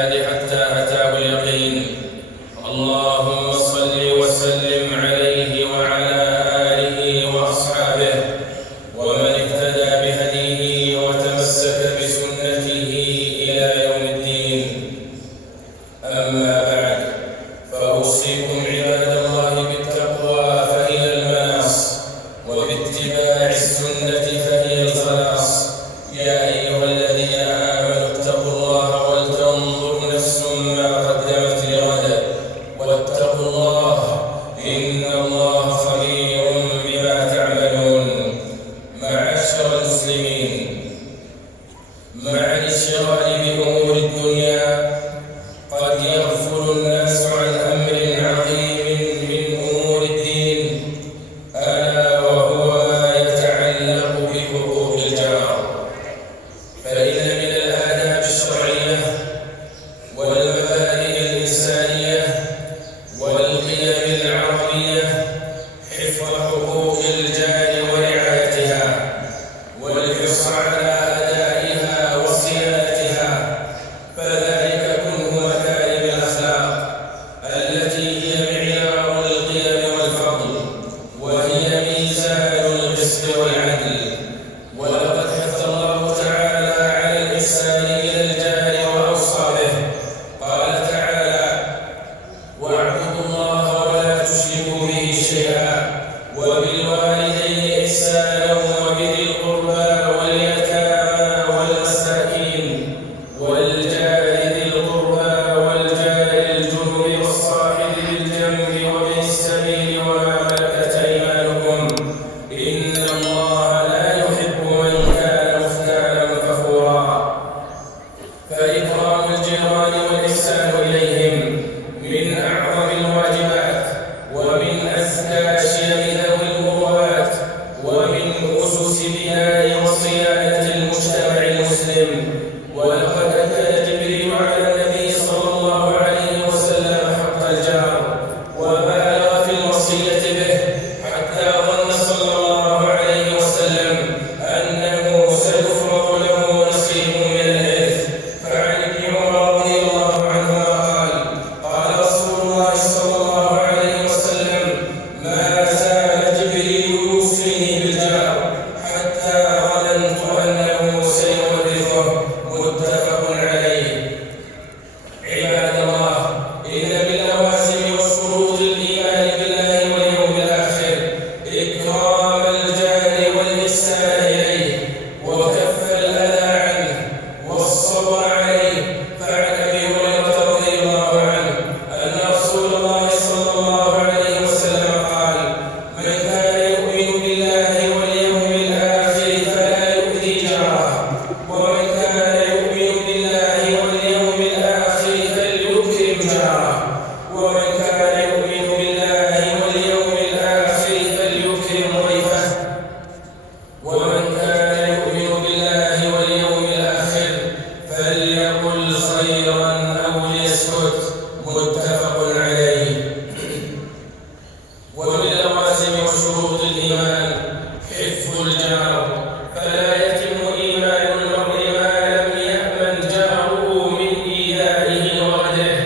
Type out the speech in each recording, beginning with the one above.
الجهاد حتى أتاه اليقين. اللهم صل وسلم عليه وعلى آله وأصحابه ومن اهتدى بهديه وتمسك بسنته إلى يوم الدين. أما بعد، فأوصيكم عباد الله بالتقوى فهي المناص، وباتباع السنة فهي الخلاص. يا أيها الذين آمنوا اتقوا الله ولتنظر نفس ما قدمت لغد واتقوا الله إن الله خبير بما تعملون. معاشر المسلمين، مع الانشغال بأمور الدنيا قد يغفل الناس عن أمر عظيم من أمور الدين، ألا وهو ما يتعلق بحقوق الجار. فإن من الآداب الشرعية والمبادئ الإنسانية والقيم العربية حفظ حقوق الجار ورعايتها والحرص على أدائها وصيانتها، فذلك كنه مكارم الأخلاق التي هي معيار القيم والفضل، وهي ميزان القسط والعدل. ولقد حث الله تعالى على الإحسان إلى الجار وأوصى به. قال تعالى: واعبدوا الله ولا تشركوا به شيئا وبالوالدين إحسانا وبذي القربى واليتامى والمساكين والجار ذي القربى والجار الجنب والصاحب بالجنب وابن السبيل وما ملكت أيمانكم إن الله لا يحب من كان مختالا فخورا. فإكرام الجيران والإحسان إليهم من أعظم الواجبات ومن أزكى شيم ذوي المروءات ومن أسس بناء وصيانة المجتمع المسلم. ولقد أكد جبريل على النبي صلى الله عليه وسلم حق الجار وبالغ في الوصية به، حتى ظن صلى الله عليه وسلم أنه سيفرض له نصيب من الإرث. فعن ابن عمر رضي الله عنهما قال رسول الله صلى الله عليه وسلم: ما زال جبريل يوصيني بالجار حتى ظننت أنه سيورثه. متفق عليه. عباد الله، إن من لوازم وشروط الإيمان بالله واليوم الآخر إكرام الجار والإحسان إليه وكف الأذى عنه والصبر عليه. فعن أبي هريرة رضي الله عنه أن رسول الله صلى الله عليه وسلم قال: من كان يؤمن بالله واليوم الآخر فلا يؤذي جاره، ومن كان يؤمن بالله واليوم الآخر فليكرم جاره، ومن كان يؤمن بالله واليوم الآخر فليكرم ضيفه، ومن كان يؤمن بالله واليوم الآخر فليقل خيرا أو ليسكت. متفق عليه. ومن لوازم وشروط الإيمان حفظ الجار، فلا يتم إيمان المرء ما لم يأمن جاره من إيذائه وغدره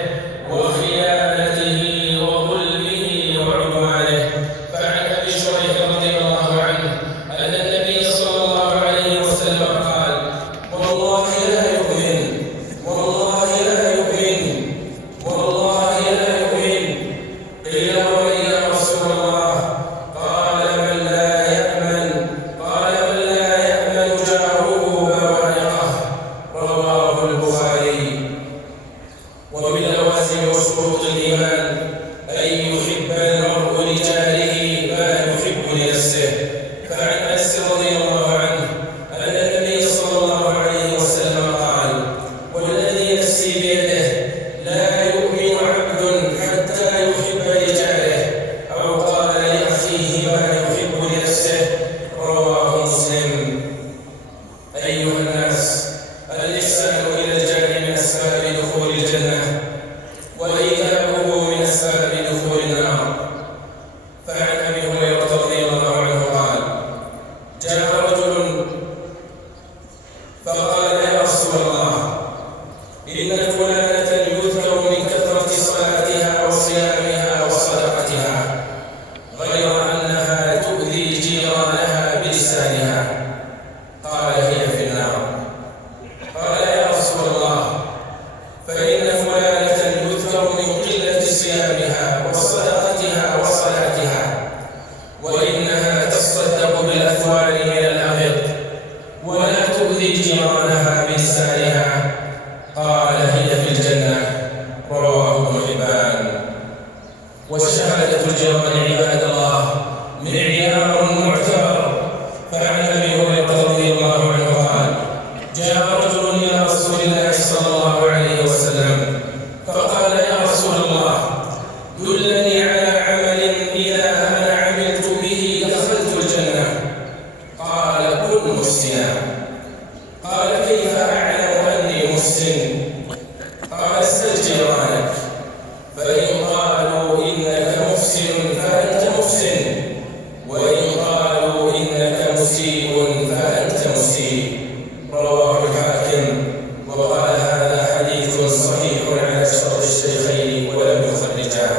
وخيانته وظلمه وعدوانه. فعن أبي شريح رضي الله عنه أن النبي صلى الله عليه وسلم قال: والله لا يؤمن، والله لا يؤمن، والله لا يؤمن. قيل: ومن يا رسول الله؟ قال: من لا يأمن، قال: من لا يأمن جاره بوائقه. رواه البخاري. ومن لوازم وشروط الإيمان أن يحب المرء لجاره ما يحب لنفسه. فعن أنس رضي الله عنه أن النبي صلى الله عليه وسلم قال: والذي نفسي بيده لا يؤمن عبد حتى يحب لجاره أو قال لأخيه ما يحب لنفسه. رواه مسلم. أيها الناس، الإحسان إلى الجار من أسباب دخول الجنة، وإيذاؤه من أسباب دخول النار. فعن أبي هريرة رضي الله عنه قال: جاء رجل فقال: يا رسول الله، إن فلانة صلاتها وصيامها وصدقتها، غير أنها تؤذي جيرانها بلسانها. قال هي في النار. قال يا رسول الله فإن فلانة يذكر من قلة صيامها وصدقتها وصلاتها، وإنها تصدق بالأثواب من الأبيض ولا تؤذي جيرانها بلسانها. قال هي في الجنة. رواه ابن حبان. وشهادة الجيران عباد الله معيار معتبر. فعن أبي هريرة رضي الله عنه قال جاء رجل إلى رسول الله صلى الله عليه وسلم فقال يا رسول الله دلني على عمل إذا أنا عملت به دخلت الجنة. قال كن محسنا. قال كيف أعلم أني محسن؟ قال اسأل جيرانك، فإن قالوا إنك محسن فأنت محسن، وإن قالوا إنك مسيء فأنت مسيء. رواه الحاكم وقال هذا حديث صحيح على شرط الشيخين ولم يخرجاه.